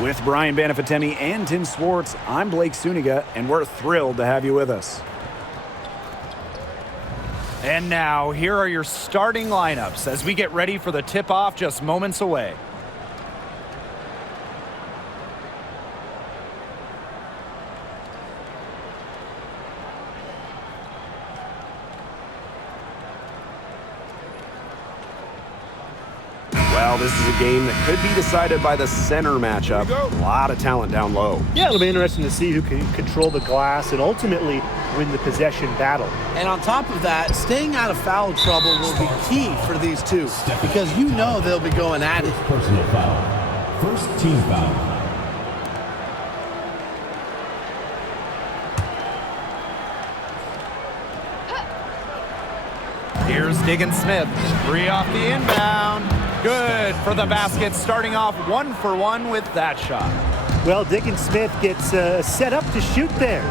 With Brian Banafitemi and Tim Swartz, I'm Blake Suniga, and we're thrilled to have you with us. And now, here are your starting lineups as we get ready for the tip-off just moments away. Well, this is a game that could be decided by the center matchup. A lot of talent down low. Yeah, it'll be interesting to see who can control the glass and ultimately win the possession battle. And on top of that, staying out of foul trouble will be key for these two because you know they'll be going at it. Personal foul. First team foul. Here's Diggin Smith. 3 off the inbound. Good for the basket, starting off 1 for 1 with that shot. Well, Diggin Smith gets set up to shoot there.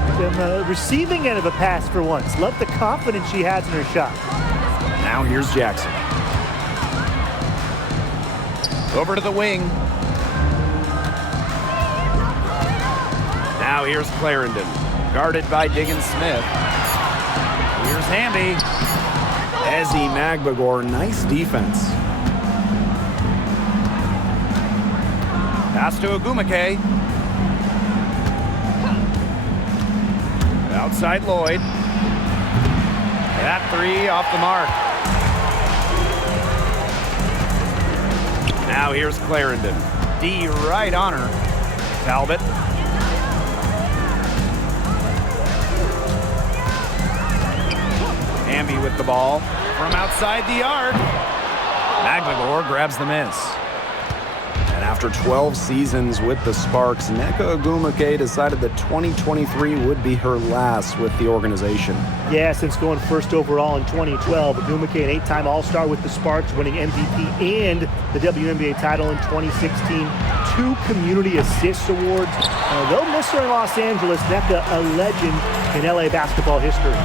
Receiving end of a pass for once. Love the confidence she has in her shot. Now here's Jackson. Over to the wing. Now here's Clarendon. Guarded by Diggin Smith. Here's Hamby. Ezzy Magbagor, nice defense. Pass to Agumake. Outside Lloyd. That 3 off the mark. Now here's Clarendon. D right on her. Talbot. Hamby with the ball from outside the arc. Magbagor grabs the miss. And after 12 seasons with the Sparks, Nneka Agumake decided that 2023 would be her last with the organization. Yeah, since going first overall in 2012, Agumake, an 8-time All-Star with the Sparks, winning MVP and the WNBA title in 2016. 2 Community Assist Awards. They'll miss her in Los Angeles. Nneka, a legend in LA basketball history.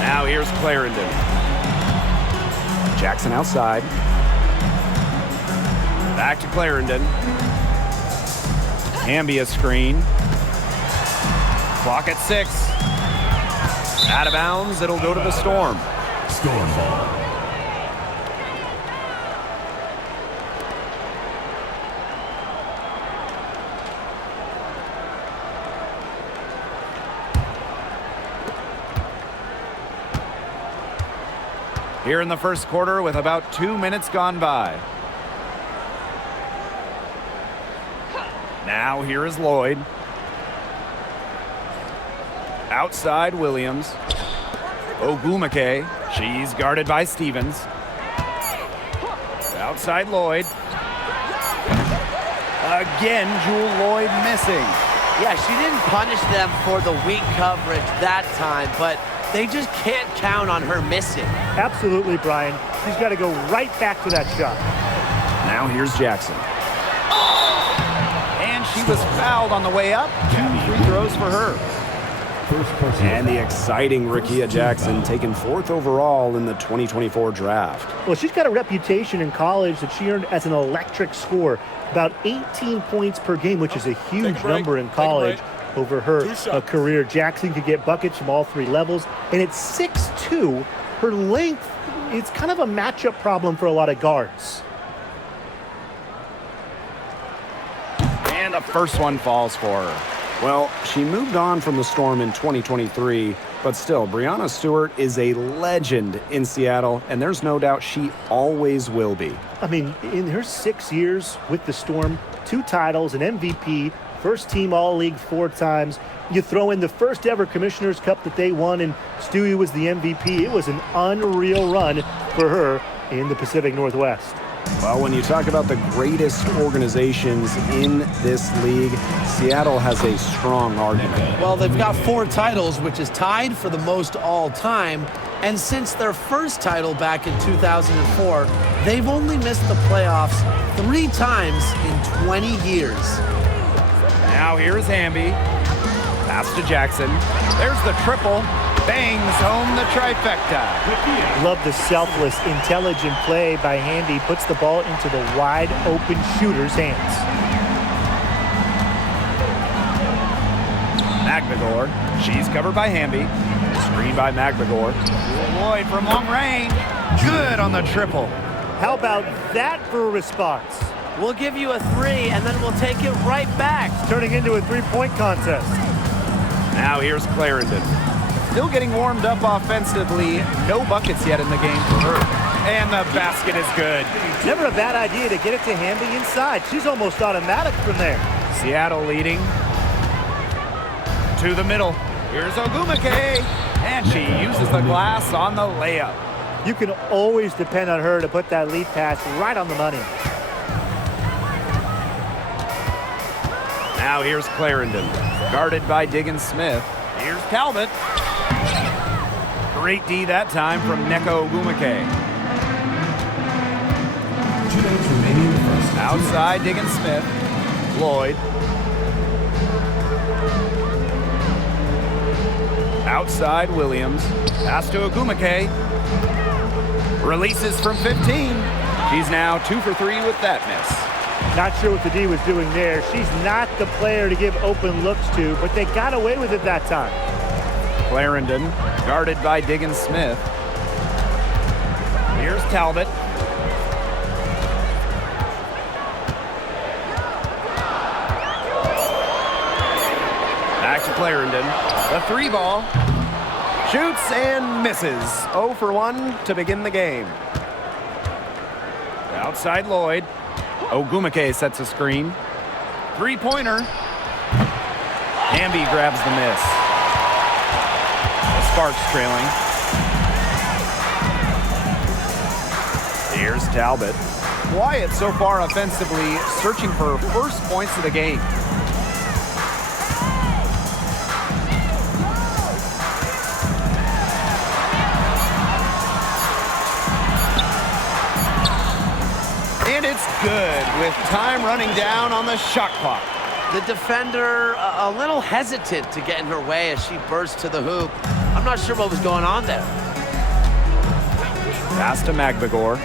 Now here's Clarendon. Jackson outside. Back to Clarendon. Hamby a screen. Clock at 6. Out of bounds, it'll go to the Storm. Storm ball. Here in the first quarter with about 2 minutes gone by. Now here is Lloyd. Outside Williams. Ogumake. She's guarded by Stevens. Outside Lloyd. Again, Jewel Lloyd missing. Yeah, she didn't punish them for the weak coverage that time, but they just can't count on her missing. Absolutely, Brian. She's got to go right back to that shot. Now here's Jackson. And she was fouled on the way up. 2 free throws for her. And the exciting Rickea Jackson, taken 4th overall in the 2024 draft. Well, she's got a reputation in college that she earned as an electric scorer. About 18 points per game, which is a huge number in college over her career. Jackson could get buckets from all 3 levels. And at 6'2", her length, it's kind of a matchup problem for a lot of guards. And the first one falls for her. Well, she moved on from the Storm in 2023, but still, Breanna Stewart is a legend in Seattle, and there's no doubt she always will be. I mean, in her 6 years with the Storm, 2 titles, an MVP, first team All-League 4 times. You throw in the first ever Commissioner's Cup that they won, and Stewie was the MVP. It was an unreal run for her in the Pacific Northwest. Well, when you talk about the greatest organizations in this league, Seattle has a strong argument. Well, they've got 4 titles, which is tied for the most all time. And since their first title back in 2004, they've only missed the playoffs 3 times in 20 years. Now here's Hamby. Pass to Jackson. There's the triple. Bangs home the trifecta. Love the selfless, intelligent play by Hamby. Puts the ball into the wide open shooter's hands. McMigor. She's covered by Hamby. Screen by McMigor. Lloyd from long range. Good on the triple. How about that for a response? We'll give you a 3, and then we'll take it right back. It's turning into a three-point contest. Now here's Clarendon. Still getting warmed up offensively. No buckets yet in the game for her. And the basket is good. Never a bad idea to get it to Hamby inside. She's almost automatic from there. Seattle leading. To the middle. Here's Ogumake. And she uses the glass on the layup. You can always depend on her to put that lead pass right on the money. Now here's Clarendon. Guarded by Diggins Smith. Here's Talbot. Great D that time from Neko Ogumake. 2 minutes remaining in the first. Outside Diggins Smith. Lloyd. Outside Williams. Pass to Ogumake. Releases from 15. She's now 2 for 3 with that miss. Not sure what the D was doing there. She's not the player to give open looks to, but they got away with it that time. Clarendon, guarded by Diggins Smith. Here's Talbot. Back to Clarendon. The 3 ball. Shoots and misses. 0 for 1 to begin the game. Outside Lloyd. Ogumake sets a screen. 3-pointer. Hamby grabs the miss. The Sparks trailing. Here's Talbot. Quiet so far offensively, searching for first points of the game. And it's good with time running down on the shot clock. The defender a little hesitant to get in her way as she burst to the hoop. I'm not sure what was going on there. Pass to McMigor.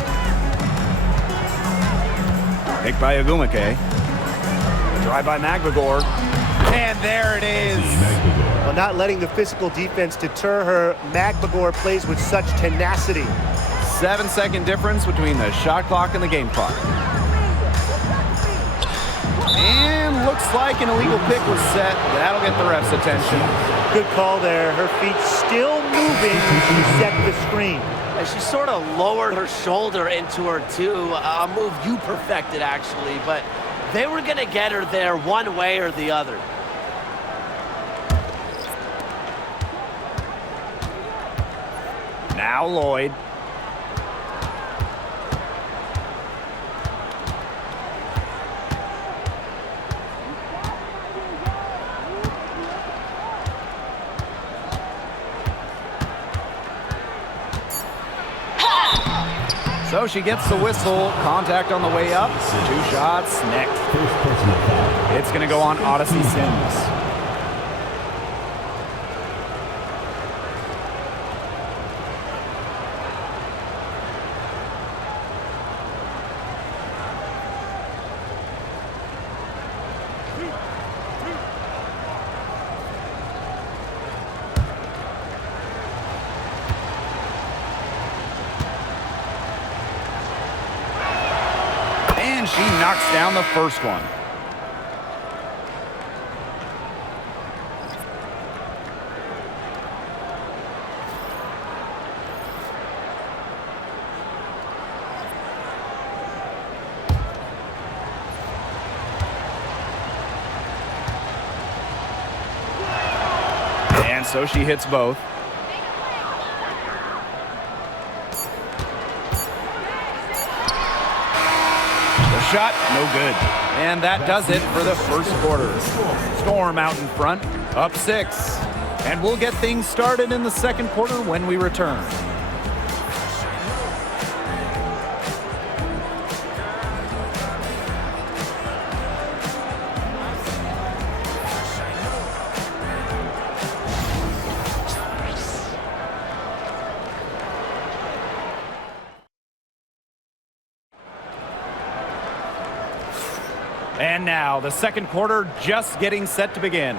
Picked by Ogumake. Drive by McMigor. And there it is. Well, not letting the physical defense deter her, McMigor plays with such tenacity. 7-second difference between the shot clock and the game clock. And looks like an illegal pick was set. That'll get the ref's attention. Good call there. Her feet still moving when she set the screen. And she sort of lowered her shoulder into her too. A move you perfected, actually. But they were going to get her there one way or the other. Now Lloyd. So she gets the whistle. Contact on the way up. 2 shots next. First personal foul. It's going to go on Odyssey Sims. And she knocks down the first one. And so she hits both. Shot, no good. And that does it for the first quarter. Storm out in front, up 6. And we'll get things started in the second quarter when we return. And now, the second quarter just getting set to begin.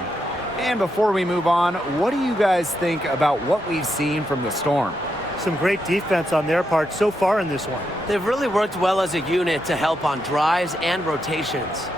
And before we move on, what do you guys think about what we've seen from the Storm? Some great defense on their part so far in this one. They've really worked well as a unit to help on drives and rotations.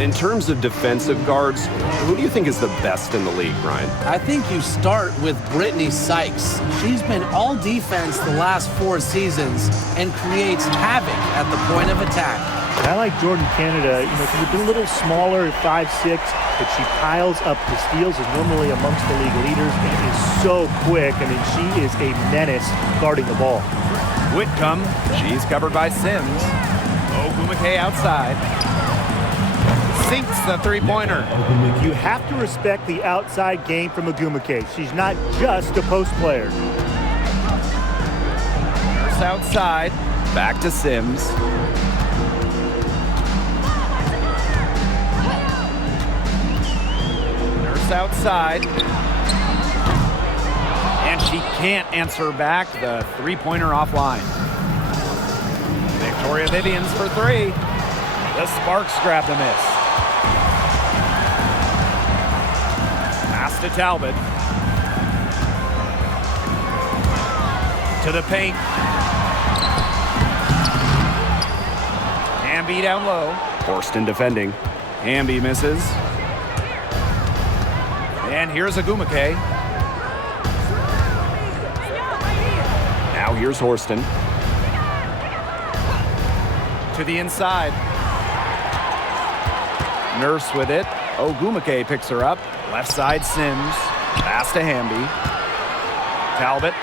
In terms of defensive guards, who do you think is the best in the league, Ryan? I think you start with Brittany Sykes. She's been all defense the last 4 seasons and creates havoc at the point of attack. I like Jordan Canada. She's a little smaller at 5'6", but she piles up the steals, is normally amongst the league leaders, and is so quick. I mean, she is a menace guarding the ball. Whitcomb, she's covered by Sims. Ogumake outside. Sinks the three-pointer. You have to respect the outside game from Ogumake. She's not just a post player. Nurse outside. Back to Sims. Nurse outside. And she can't answer back. The three-pointer offline. Victoria Vivians for 3. The Sparks grab the miss. Pass to Talbot. To the paint. Hamby down low. Horston defending. Hamby misses. And here's Ogumake. Now here's Horston. To the inside. Nurse with it. Ogumake picks her up. Left side Sims. Pass to Hamby. Talbot.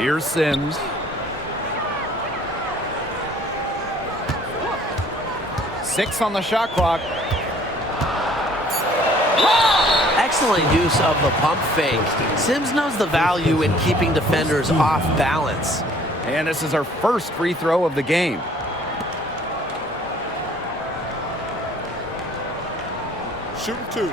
Here's Sims. Six on the shot clock. Excellent use of the pump fake. Sims knows the value in keeping defenders off balance. And this is her first free throw of the game. Shooting 2.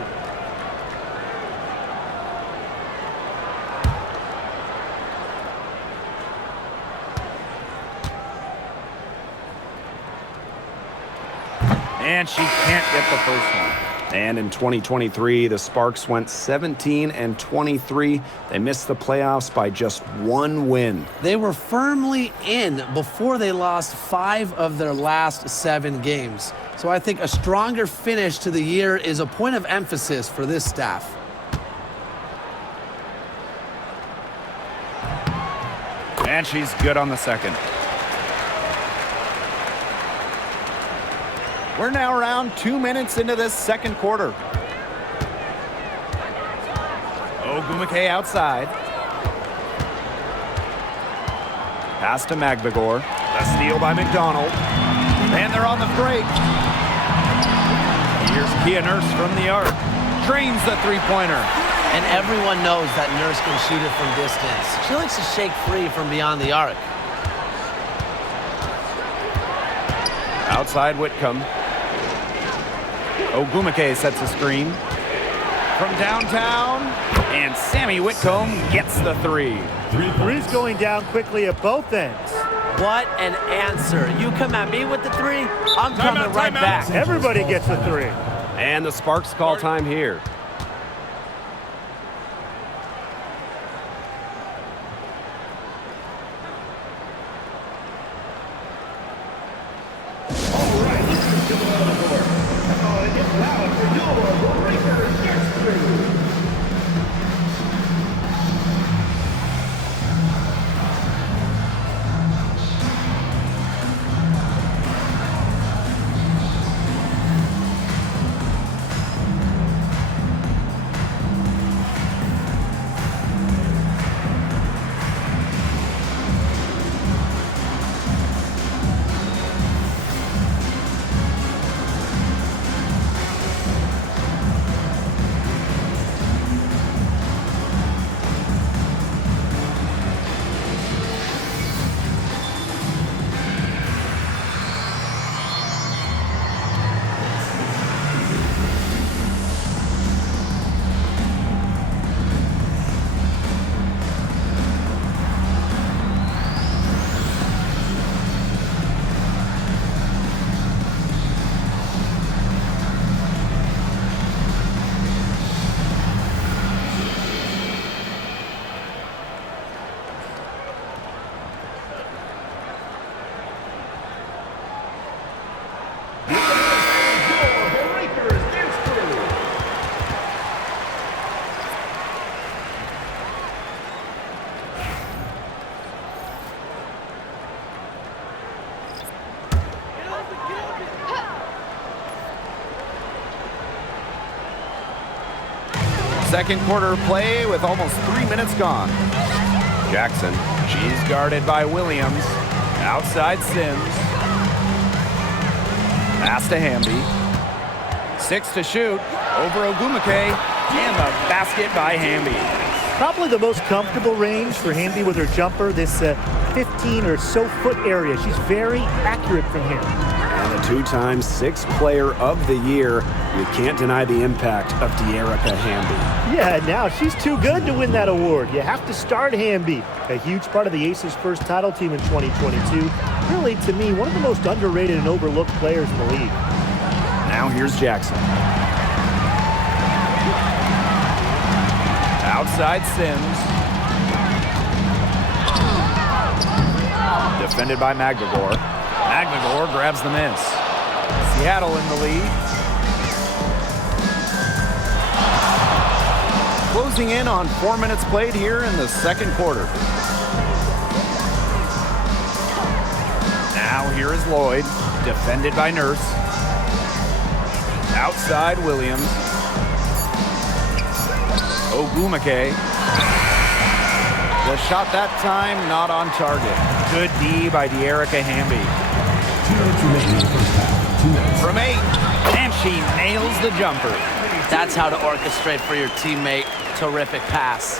And she can't get the first one. And in 2023, the Sparks went 17-23. They missed the playoffs by just 1 win. They were firmly in before they lost 5 of their last 7 games. So I think a stronger finish to the year is a point of emphasis for this staff. And she's good on the second. We're now around 2 minutes into this second quarter. Ogumake outside. Pass to Magbagor. A steal by McDonald. And they're on the break. Here's Kia Nurse from the arc. Drains the three-pointer. And everyone knows that Nurse can shoot it from distance. She likes to shake free from beyond the arc. Outside Whitcomb. Ogumake sets a screen. From downtown. And Sammy Whitcomb gets the 3. Three's going down quickly at both ends. What an answer. You come at me with the 3, I'm coming right back. Everybody gets a 3. And the Sparks call time here. Second quarter play with almost 3 minutes gone. Jackson, she's guarded by Williams. Outside Sims. Pass to Hamby. 6 to shoot. Over Ogumake. And the basket by Hamby. Probably the most comfortable range for Hamby with her jumper, this 15 or so foot area. She's very accurate from here. And a two-time sixth player of the year. You can't deny the impact of De'Erica Hamby. Yeah, now she's too good to win that award. You have to start Hamby. A huge part of the Aces' first title team in 2022. Really, to me, one of the most underrated and overlooked players in the league. Now here's Jackson. Outside Sims. Defended by Magdagor. Magdagor grabs the miss. Seattle in the lead. Closing in on 4 minutes played here in the second quarter. Now here is Lloyd. Defended by Nurse. Outside Williams. Ogumake. The shot that time not on target. Good D by De'Erica Hamby. 2 minutes remaining in the first half. 2 minutes. From 8, and she nails the jumper. That's how to orchestrate for your teammate. Terrific pass.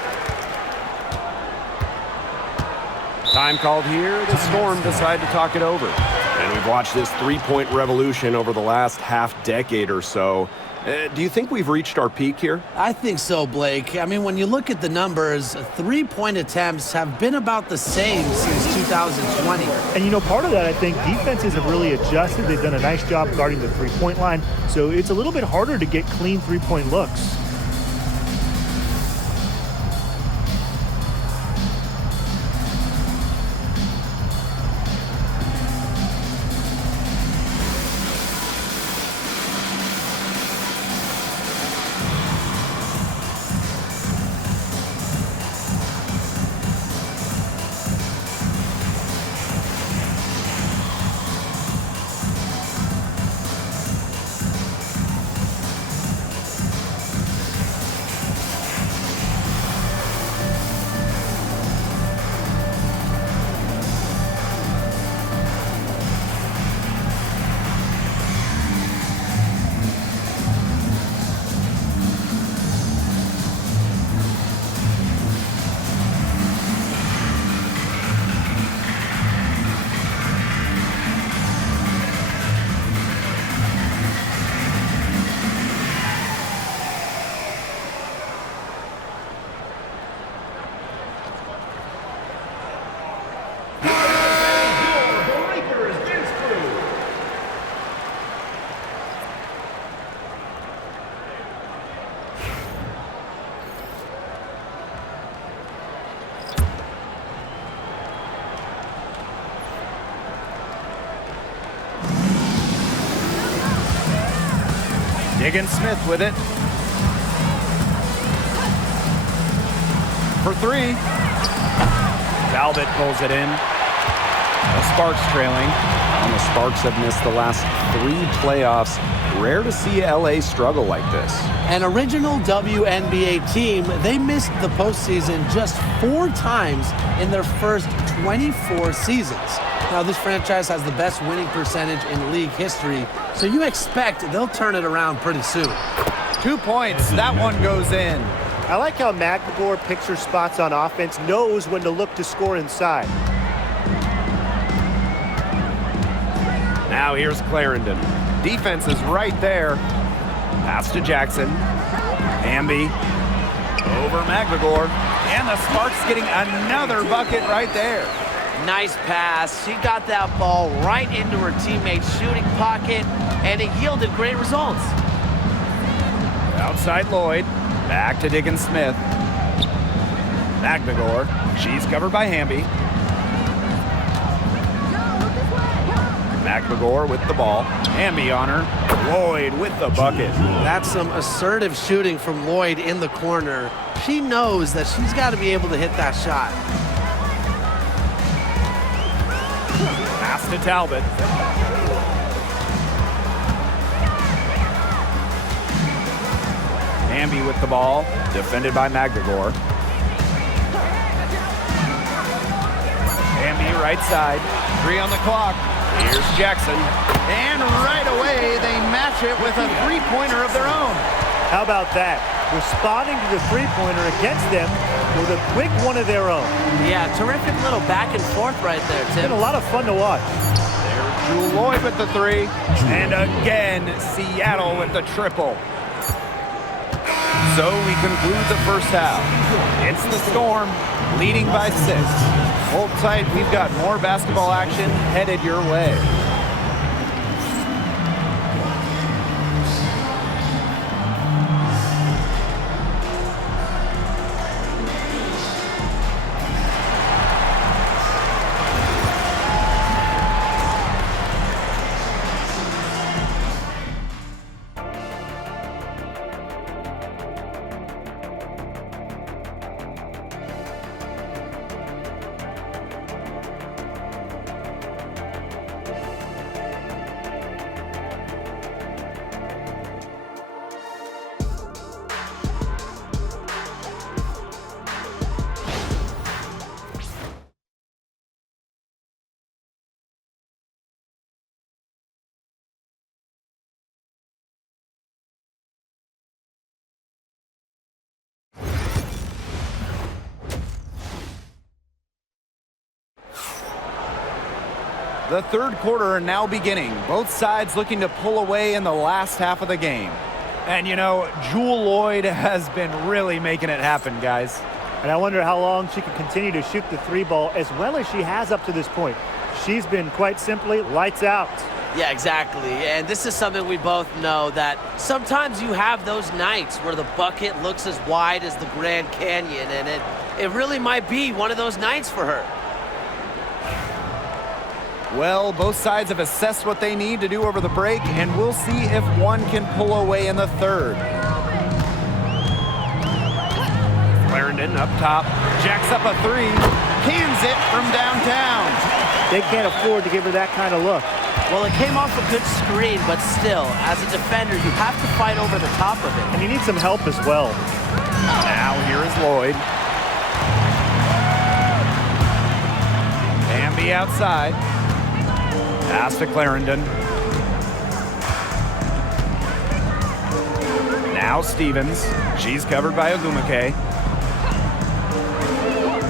Time called here. The Storm decide to talk it over. And we've watched this three-point revolution over the last half-decade or so. Do you think we've reached our peak here? I think so, Blake. I mean, when you look at the numbers, 3-point attempts have been about the same since 2020. And, you know, part of that, I think, defenses have really adjusted. They've done a nice job guarding the three-point line. So it's a little bit harder to get clean three-point looks. Diggins Smith with it. For 3. Talbot pulls it in. The Sparks trailing. And the Sparks have missed the last 3 playoffs. Rare to see LA struggle like this. An original WNBA team, they missed the postseason just 4 times in their first 24 seasons. Now, this franchise has the best winning percentage in league history, so you expect they'll turn it around pretty soon. 2 points. That one goes in. I like how Magdagor picks her spots on offense, knows when to look to score inside. Now here's Clarendon. Defense is right there. Pass to Jackson. Hamby. Over Magdagor. And the Sparks getting another bucket right there. Nice pass. She got that ball right into her teammate's shooting pocket, and it yielded great results. Outside Lloyd. Back to Diggins Smith. Magdagor. She's covered by Hamby. Magdagor with the ball. Hamby on her. Lloyd with the bucket. That's some assertive shooting from Lloyd in the corner. She knows that she's got to be able to hit that shot. Pass to Talbot. Hamby with the ball, defended by Magdagor. Hamby right side, 3 on the clock. Here's Jackson. And right away, they match it with a three-pointer of their own. How about that? Responding to the three-pointer against them with a quick one of their own. Yeah, terrific little back and forth right there, It's Tim. been a lot of fun to watch. There's Jewel Lloyd with the 3. And again, Seattle with the triple. So we conclude the first half. It's the Storm leading by 6. Hold tight, we've got more basketball action headed your way. The third quarter now beginning. Both sides looking to pull away in the last half of the game. And you know, Jewel Lloyd has been really making it happen, guys. And I wonder how long she can continue to shoot the 3 ball as well as she has up to this point. She's been quite simply lights out. Yeah, exactly. And this is something we both know, that sometimes you have those nights where the bucket looks as wide as the Grand Canyon, and it really might be one of those nights for her. Well, both sides have assessed what they need to do over the break, and we'll see if one can pull away in the third. Clarendon up top, jacks up a 3, cans it from downtown. They can't afford to give her that kind of look. Well, it came off a good screen, but still, as a defender, you have to fight over the top of it. And you need some help as well. Now here is Lloyd. Hamby outside. Pass to Clarendon. Now Stevens. She's covered by Ogumake.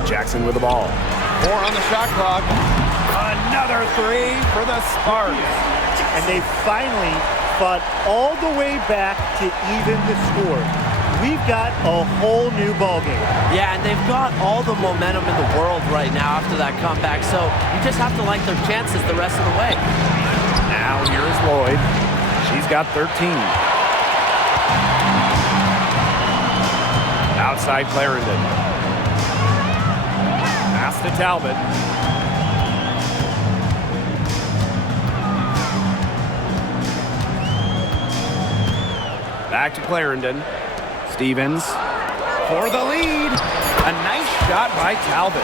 Jackson with the ball. 4 on the shot clock. Another 3 for the Sparks. And they finally fought all the way back to even the score. We've got a whole new ballgame. Yeah, and they've got all the momentum in the world right now after that comeback, so you just have to like their chances the rest of the way. Now here is Lloyd. She's got 13. Outside Clarendon. Pass to Talbot. Back to Clarendon. Stevens for the lead. A nice shot by Talbot.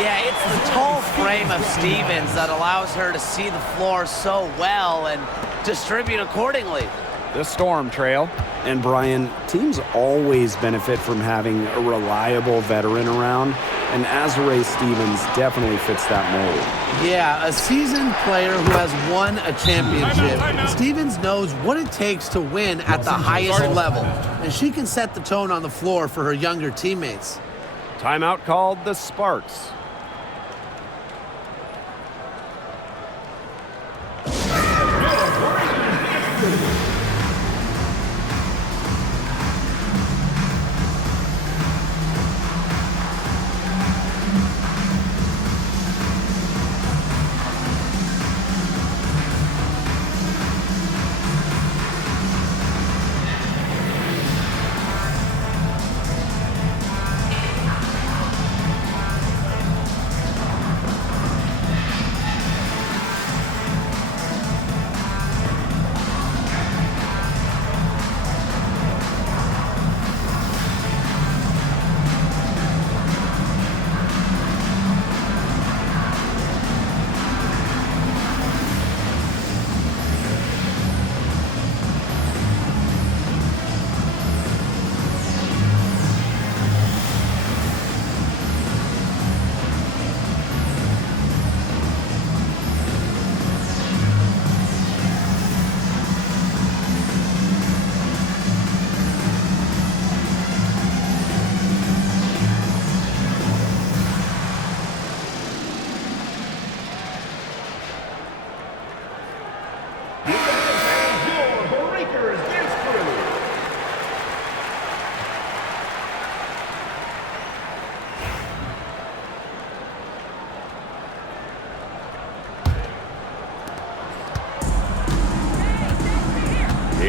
Yeah, it's the tall frame of Stevens that allows her to see the floor so well and distribute accordingly. The Storm trail. And Brian, teams always benefit from having a reliable veteran around, and Azurá Stevens definitely fits that mold. Yeah, a seasoned player who has won a championship. Stevens knows what it takes to win at the highest level, and she can set the tone on the floor for her younger teammates. Timeout called the Sparks.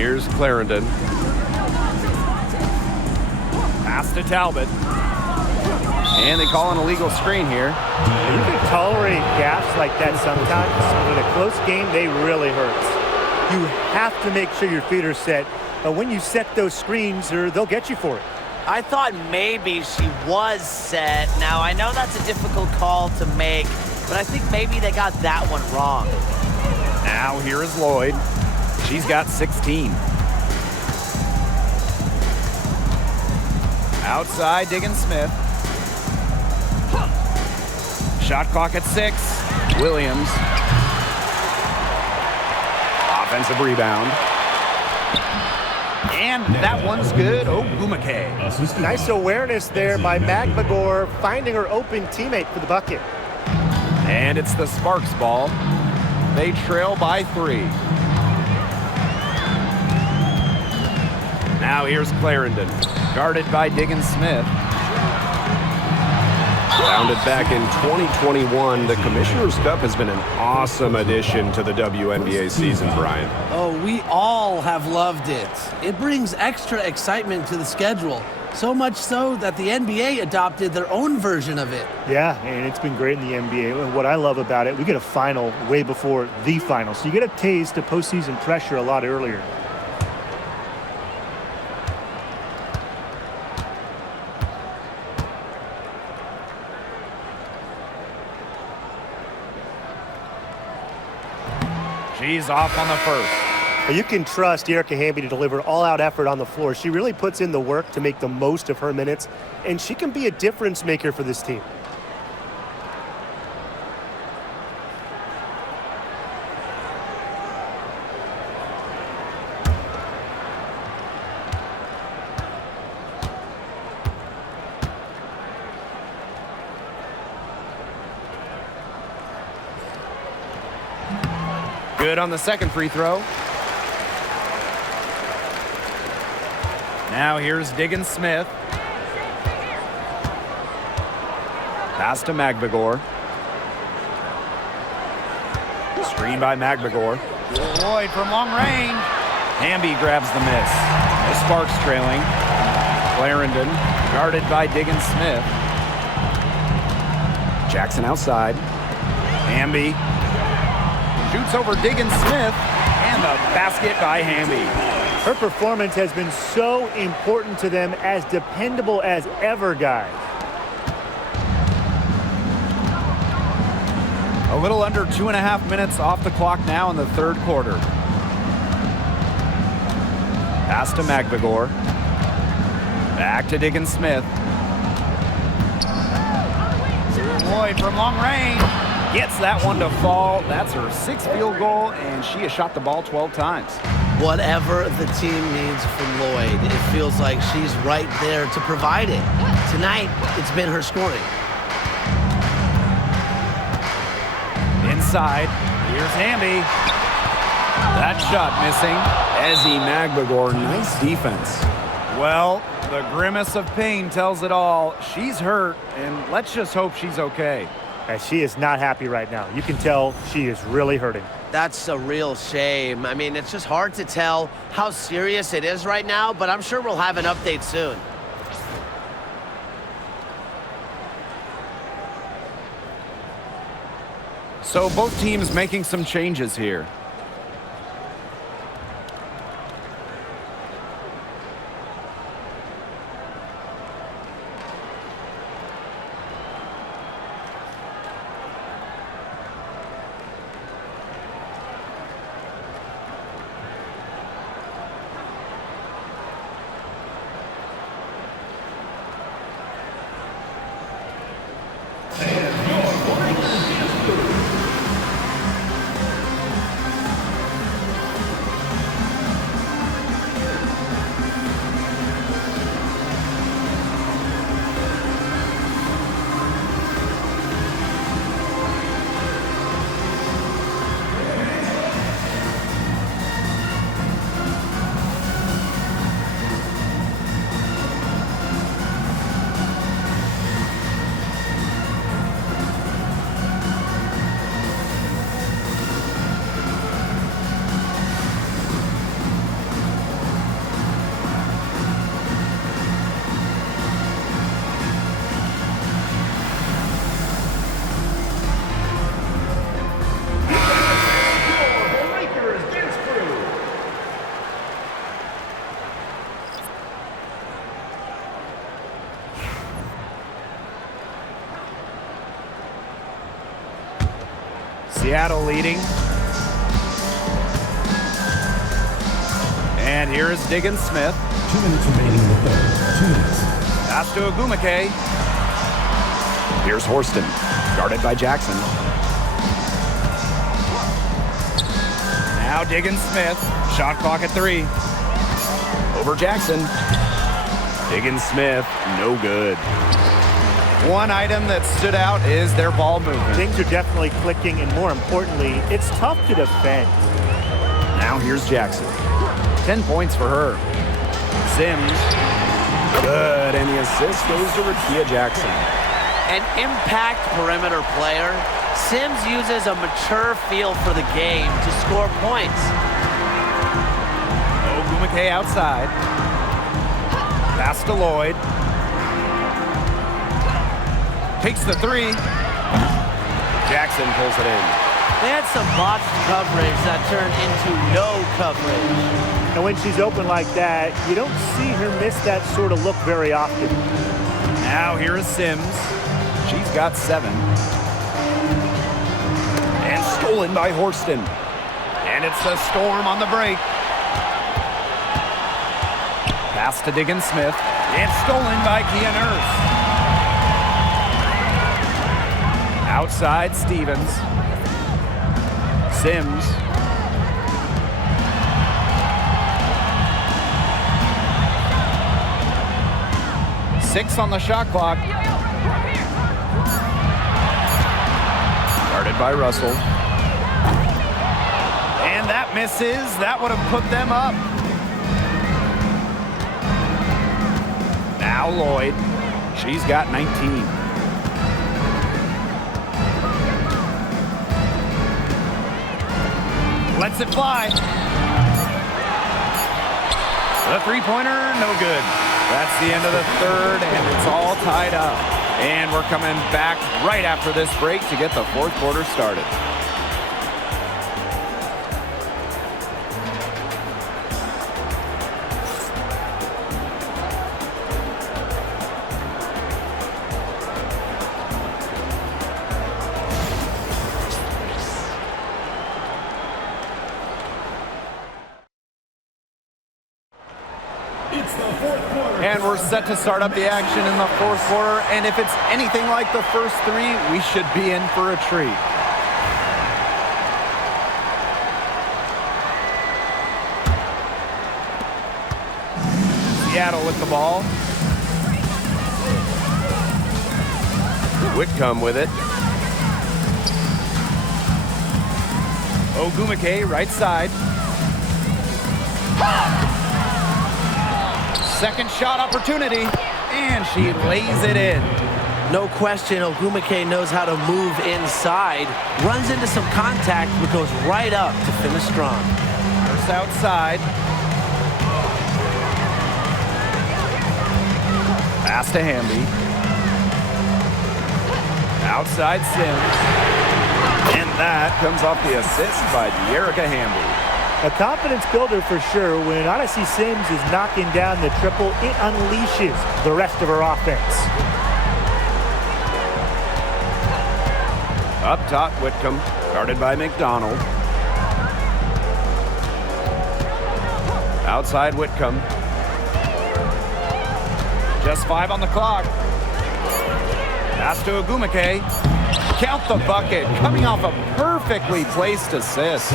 Here's Clarendon. Pass to Talbot. And they call an illegal screen here. You can tolerate gaps like that sometimes, but in a close game, they really hurt. You have to make sure your feet are set. But when you set those screens, they'll get you for it. I thought maybe she was set. Now, I know that's a difficult call to make, but I think maybe they got that one wrong. Now here is Lloyd. She's got 16. Outside, Diggins-Smith. Shot clock at 6. Williams. Offensive rebound. And that one's good. Ogumake. Nice awareness there by McMagor, finding her open teammate for the bucket. And it's the Sparks ball. They trail by 3. Now here's Clarendon, guarded by Diggins-Smith. Founded back in 2021, the Commissioner's Cup has been an awesome addition to the WNBA season, Brian. Oh, we all have loved it. It brings extra excitement to the schedule. So much so that the NBA adopted their own version of it. Yeah, and it's been great in the NBA. And what I love about it, we get a final way before the final. So you get a taste of postseason pressure a lot earlier. She's off on the first. But you can trust Erica Hamby to deliver all-out effort on the floor. She really puts in the work to make the most of her minutes, and she can be a difference maker for this team. Good on the second free throw. Now here's Diggins-Smith. Pass to McMagor. Screen by McMagor. Lloyd from long range. Hamby grabs the miss. The Sparks trailing. Clarendon guarded by Diggins-Smith. Jackson outside. Hamby shoots over Diggins-Smith, and the basket by Hamby. Her performance has been so important to them, as dependable as ever, guys. A little under 2.5 minutes off the clock now in the third quarter. Pass to McMagor. Back to Diggins-Smith. Lloyd from long range. Gets that one to fall. That's her 6th field goal, and she has shot the ball 12 times. Whatever the team needs from Lloyd, it feels like she's right there to provide it. Tonight, it's been her scoring. Inside, here's Hamby. That shot missing. Ezzie McMagor, nice defense. Well, the grimace of pain tells it all. She's hurt, and let's just hope she's okay. She is not happy right now. You can tell she is really hurting. That's a real shame. I mean, it's just hard to tell how serious it is right now, but I'm sure we'll have an update soon. So both teams making some changes here. Seattle leading. And here is Diggins Smith. 2 minutes remaining in the third. 2 minutes. Pass to Ogumake. Here's Horston, guarded by Jackson. Now Diggins Smith. Shot clock at 3. Over Jackson. Diggins Smith, no good. One item that stood out is their ball movement. Things are definitely clicking, and more importantly, it's tough to defend. Now here's Jackson. 10 points for her. Sims. Good, and the assist goes to Rakia Jackson. An impact perimeter player, Sims uses a mature feel for the game to score points. Ogumake outside. Pass to Lloyd. Takes the 3. Jackson pulls it in. They had some botched coverage that turned into no coverage. And when she's open like that, you don't see her miss that sort of look very often. Now here is Sims. She's got 7. And stolen by Horston. And it's the Storm on the break. Pass to Diggins Smith. It's stolen by Kia Nurse. Outside Stevens. Sims. Six on the shot clock. Guarded by Russell. And that misses. That would have put them up. Now Lloyd. She's got 19. Lets it fly. The three-pointer, no good. That's the end of the third, and it's all tied up. And we're coming back right after this break to get the fourth quarter started. And we're set to start up the action in the fourth quarter. And if it's anything like the first 3, we should be in for a treat. Seattle with the ball. Whitcomb with it. Ogumake, right side. Second shot opportunity, and she lays it in. No question, Ogumake knows how to move inside, runs into some contact, but goes right up to finish strong. First outside. Pass to Hamby. Outside Sims. And that comes off the assist by De'Erica Hamby. A confidence builder for sure. When Odyssey Sims is knocking down the triple, it unleashes the rest of her offense. Up top, Whitcomb, guarded by McDonald. Outside Whitcomb. Just 5 on the clock. Pass to Ogumake. Count the bucket, coming off a perfectly placed assist.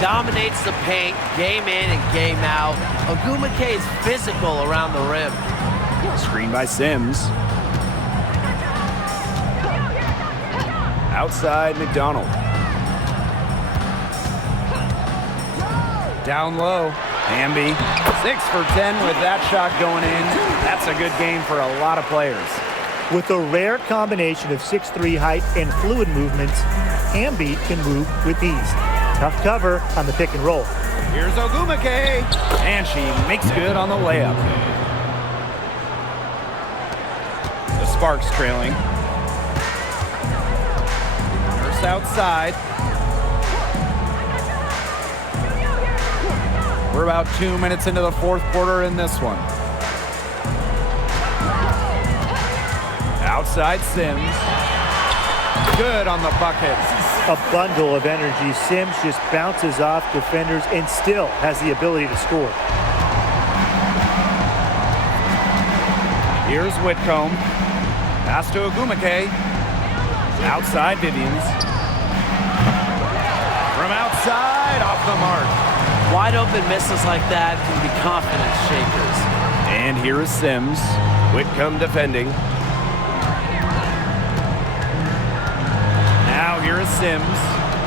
Dominates the paint, game in and game out. Ogumake is physical around the rim. Screen by Sims. Outside McDonald. Down low, Hamby. 6 for 10 with that shot going in. That's a good game for a lot of players. With a rare combination of 6'3" height and fluid movements, Hamby can move with ease. Tough cover on the pick and roll. Here's Ogumake, and she makes good on the layup. The Sparks trailing. First outside. We're about 2 minutes into the fourth quarter in this one. Outside Sims. Good on the bucket. a bundle of energy. Sims just bounces off defenders and still has the ability to score. Here's Whitcomb. Pass to Ogumake. Outside Vivians. From outside, off the mark. Wide open misses like that can be confidence shakers. And here is Sims. Whitcomb defending. Now here is Sims.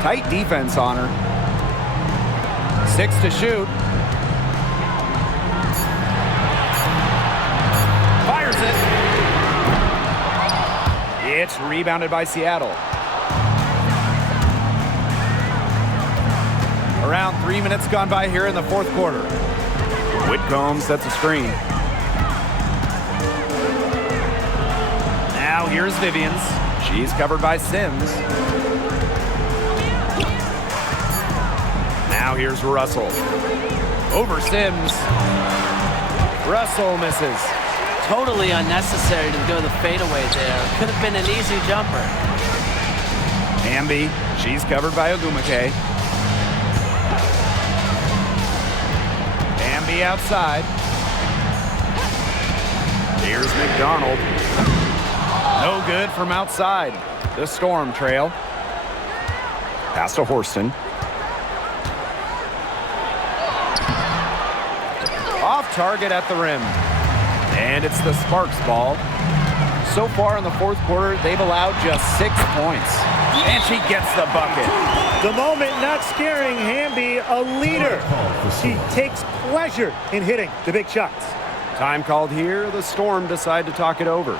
Tight defense on her. 6 to shoot. Fires it. It's rebounded by Seattle. Around 3 minutes gone by here in the fourth quarter. Whitcomb sets a screen. Now here's Vivians. She's covered by Sims. Now here's Russell. Over Sims. Russell misses. Totally unnecessary to go the fadeaway there. Could have been an easy jumper. Hamby, she's covered by Ogumake. Hamby outside. Here's McDonald. No good from outside. The Storm trail. Pass to Horston. Off target at the rim. And it's the Sparks ball. So far in the fourth quarter, they've allowed just 6 points. And she gets the bucket. The moment not scaring Hamby, a leader. She takes pleasure in hitting the big shots. Time called here. The Storm decide to talk it over.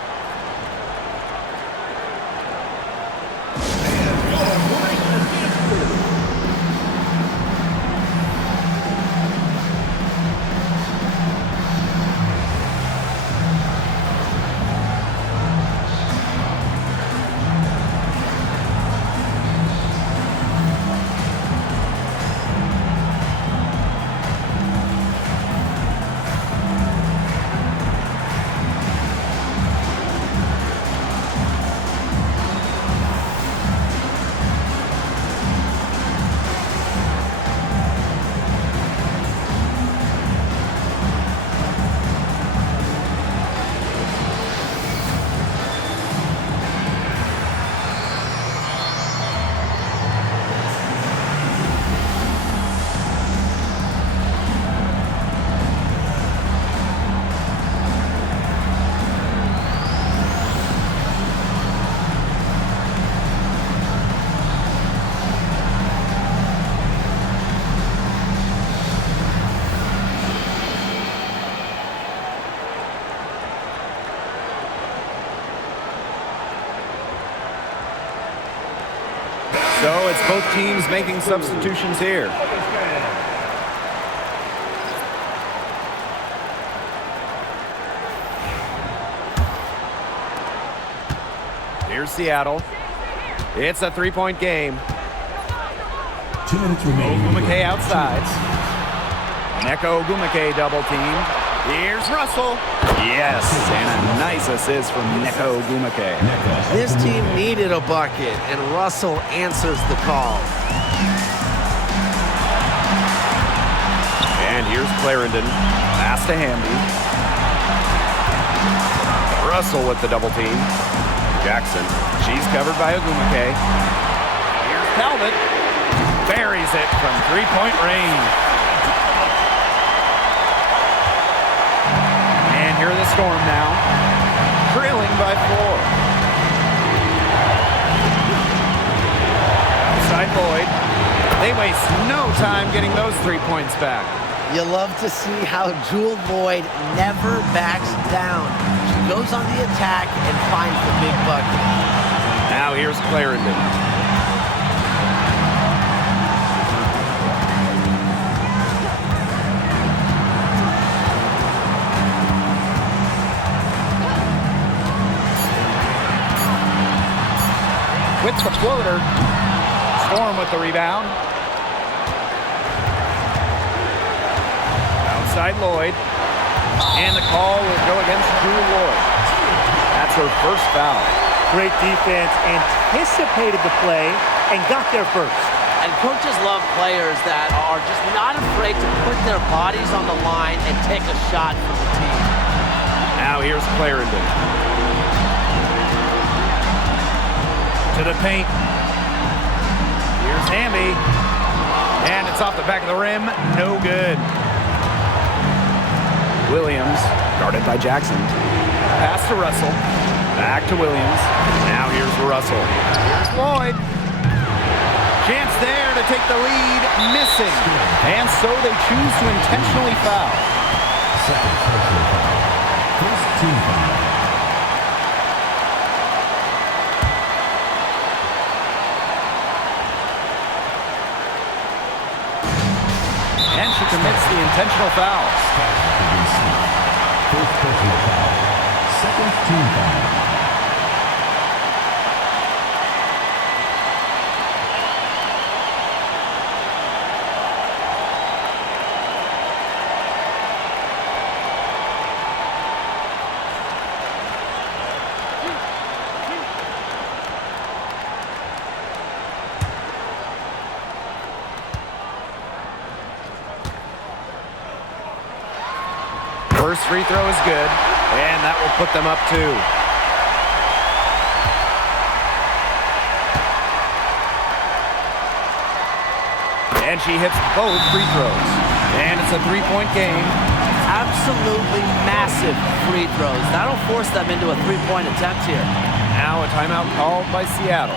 So it's both teams making substitutions here. Here's Seattle. It's a three-point game. 2 minutes remaining. Ogumake outside. Neko Ogumake double team. Here's Russell. Yes, and a nice assist from Neko Ogumake. This team needed a bucket, and Russell answers the call. And here's Clarendon. Pass to Hamby. Russell with the double team. Jackson. She's covered by Ogumake. Here's Talbot. Buries it from three-point range. And here are the Storm now. Trailing by 4. Outside Lloyd. They waste no time getting those 3 points back. You love to see how Jewel Lloyd never backs down. She goes on the attack and finds the big bucket. Now here's Clarendon. With the floater. Storm with the rebound. Outside Lloyd. And the call will go against Jewel Lloyd. That's her first foul. Great defense, anticipated the play, and got there first. And coaches love players that are just not afraid to put their bodies on the line and take a shot for the team. Now here's Clarendon. To the paint. Here's Hamby. And it's off the back of the rim. No good. Williams. Guarded by Jackson. Pass to Russell. Back to Williams. Now here's Russell. Here's Lloyd. Chance there to take the lead. Missing. And so they choose to intentionally foul. Second personal foul. First team foul. And she commits the intentional foul. First personal foul. Second team foul. First free throw is good, and that will put them up 2. And she hits both free throws. And it's a 3-point game. Absolutely massive free throws. That'll force them into a 3-point attempt here. Now a timeout called by Seattle.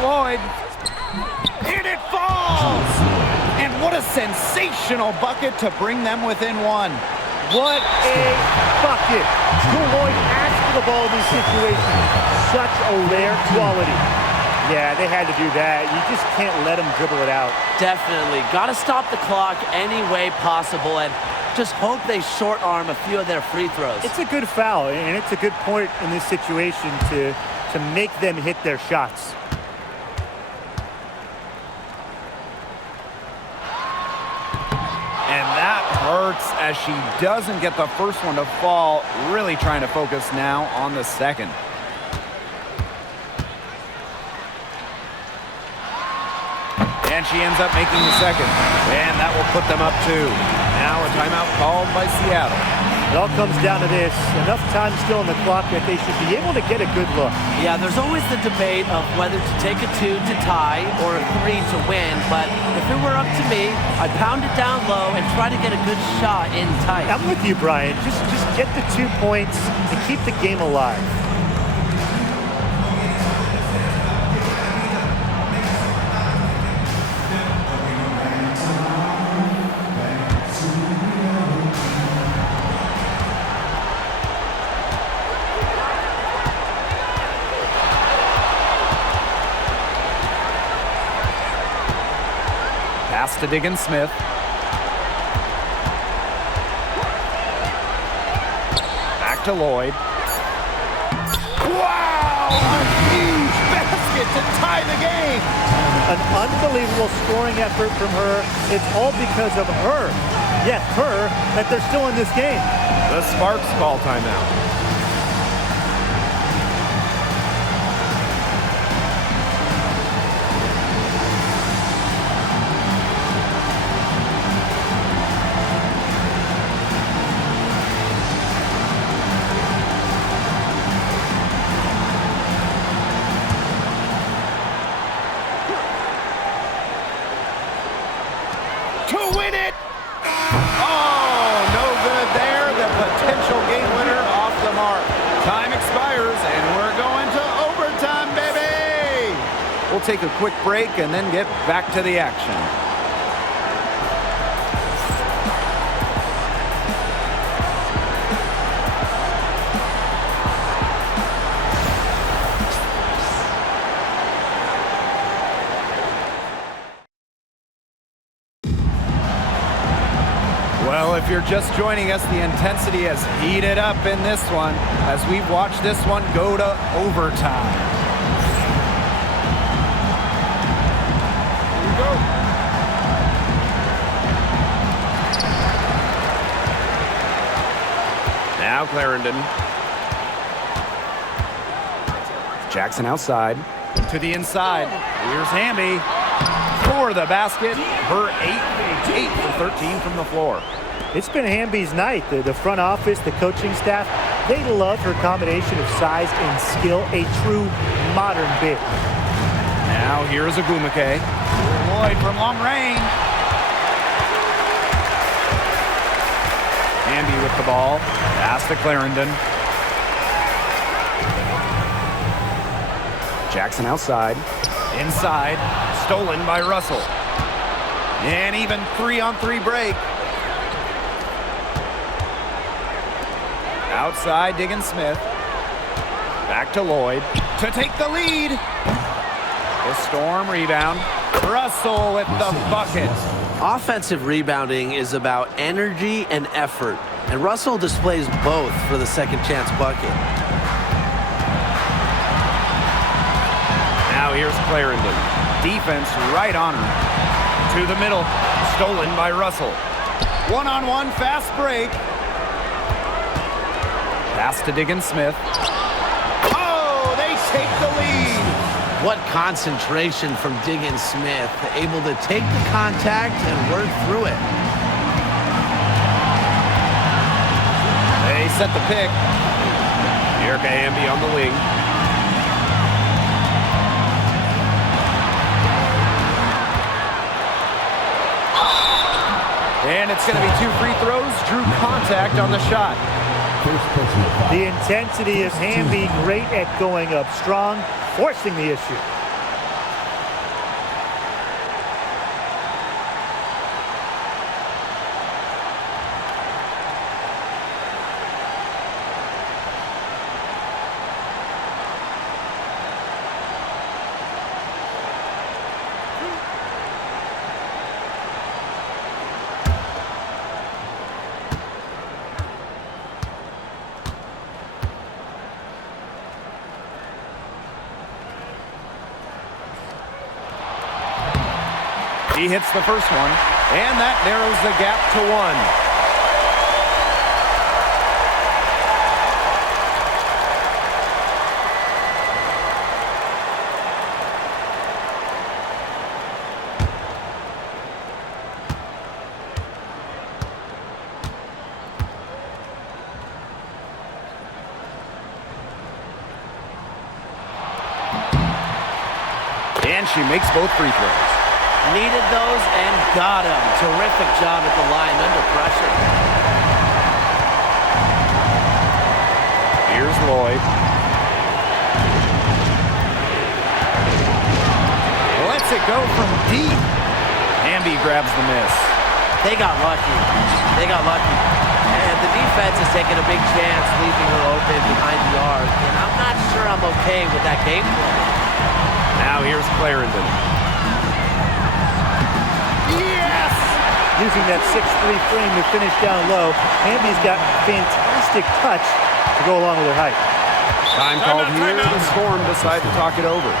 Lloyd. And it falls! And what a sensational bucket to bring them within 1. What a bucket. Drew Lloyd asked for the ball in this situation. Such a rare quality. Yeah, they had to do that. You just can't let them dribble it out. Definitely. Got to stop the clock any way possible and just hope they short arm a few of their free throws. It's a good foul, and it's a good point in this situation to make them hit their shots. And that hurts as she doesn't get the first one to fall. Really trying to focus now on the second. And she ends up making the second. And that will put them up 2. Now a timeout called by Seattle. It all comes down to this. Enough time still on the clock that they should be able to get a good look. Yeah, there's always the debate of whether to take a 2 to tie or a 3 to win. But if it were up to me, I'd pound it down low and try to get a good shot in tight. I'm with you, Brian. Just get the 2 points and keep the game alive. Pass to Diggins Smith. Back to Lloyd. Wow! A huge basket to tie the game. An unbelievable scoring effort from her. It's all because of her. Yes, her, that they're still in this game. The Sparks call timeout. To win it! Oh, no good there. The potential game winner off the mark. Time expires, and we're going to overtime, baby! We'll take a quick break and then get back to the action. Well, if you're just joining us, the intensity has heated up in this one as we've watched this one go to overtime. Here we go. Now Clarendon. Jackson outside. To the inside. Here's Hamby for the basket. Her 8 for 13 from the floor. It's been Hamby's night. The front office, the coaching staff, they love her combination of size and skill, a true modern big. Now here's Agumake. Lloyd from long range. Hamby with the ball. Pass to Clarendon. Jackson outside. Inside. Stolen by Russell. And even 3-on-3 break. Outside, Diggins Smith. Back to Lloyd to take the lead. The Storm rebound. Russell with the bucket. Offensive rebounding is about energy and effort, and Russell displays both for the second chance bucket. Now here's Clarendon. Defense right on her. To the middle. Stolen by Russell. One-on-one fast break. Pass to Diggins Smith. Oh, they take the lead. What concentration from Diggins Smith, able to take the contact and work through it. They set the pick. Erica Hamby on the wing. And it's going to be 2 free throws. Drew contact on the shot. The intensity of Hamby, great at going up strong, forcing the issue. He hits the first one, and that narrows the gap to 1. And she makes both free throws. Needed those and got him. Terrific job at the line under pressure. Here's Lloyd. Lets it go from deep. Hamby grabs the miss. They got lucky. They got lucky. And the defense is taking a big chance, leaving her open behind the arc. And I'm not sure I'm okay with that game plan. Now here's Clarendon. Using that 6'3" frame to finish down low. Hamby's got fantastic artistic touch to go along with her height. Time called here. The Storm decide to talk it over.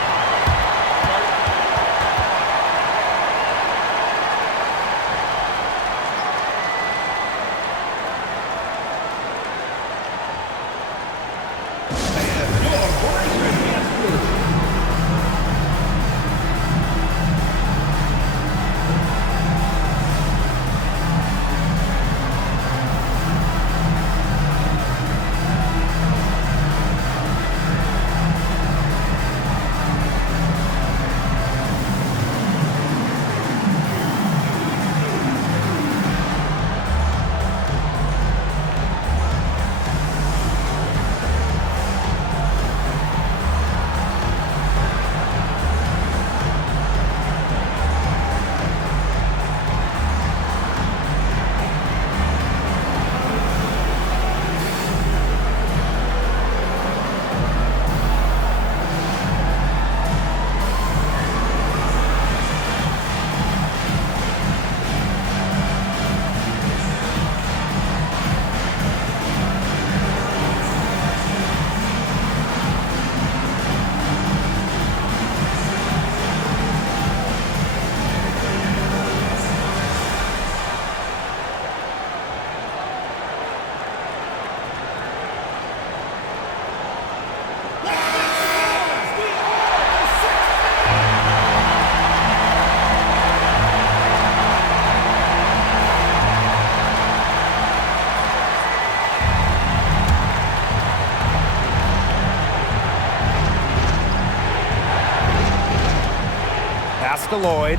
Pass to Lloyd.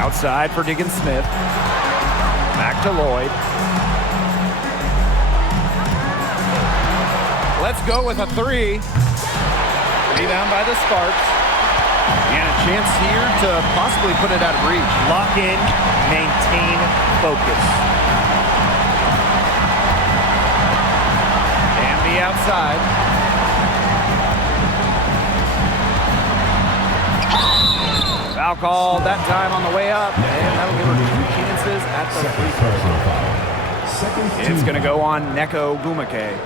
Outside for Diggins Smith. Back to Lloyd. Let's go with a three. Rebound by the Sparks. And a chance here to possibly put it out of reach. Lock in, maintain focus. And be outside. Foul call that time on the way up, and that'll give her 2 chances at the free throw. It's going to go on Neko Gumake.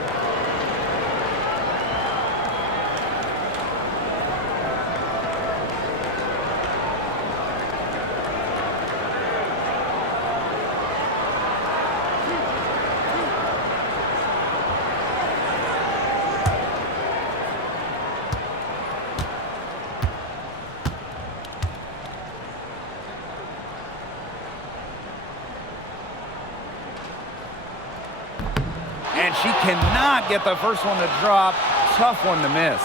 And she cannot get the first one to drop. Tough one to miss.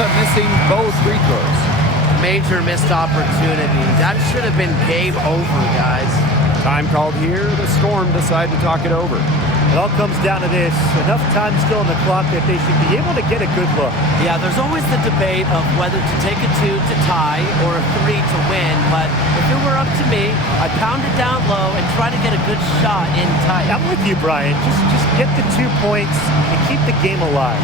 Up missing both free throws. Major missed opportunity. That should have been game over, guys. Time called here. The Storm decide to talk it over. It all comes down to this. Enough time still on the clock that they should be able to get a good look. Yeah, there's always the debate of whether to take a 2 to tie or a 3 to win, but if it were up to me, I'd pound it down low and try to get a good shot in tight. I'm with you, Brian. Just get the 2 points and keep the game alive.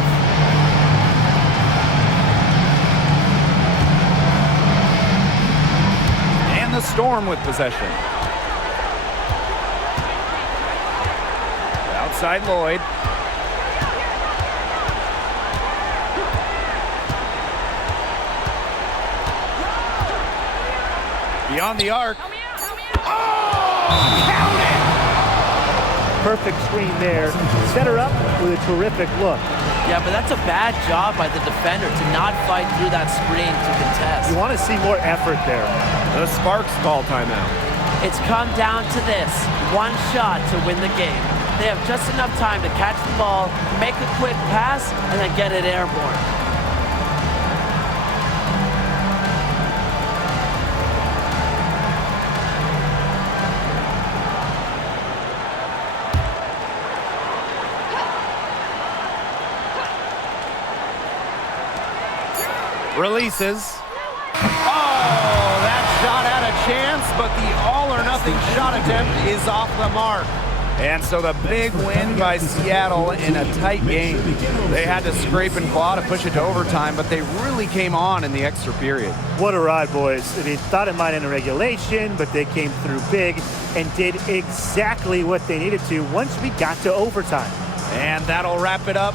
The Storm with possession. Outside Lloyd. Beyond the arc. Count it! Perfect screen there. Set her up with a terrific look. Yeah, but that's a bad job by the defender to not fight through that screen to contest. You want to see more effort there. The Sparks call timeout. It's come down to this. 1 shot to win the game. They have just enough time to catch the ball, make a quick pass, and then get it airborne. Releases. Oh, that shot had a chance, but the all-or-nothing shot attempt is off the mark. And so the big win by Seattle in a tight game. They had to scrape and claw to push it to overtime, but they really came on in the extra period. What a ride, boys. I mean, thought it might end in regulation, but they came through big and did exactly what they needed to once we got to overtime. And that'll wrap it up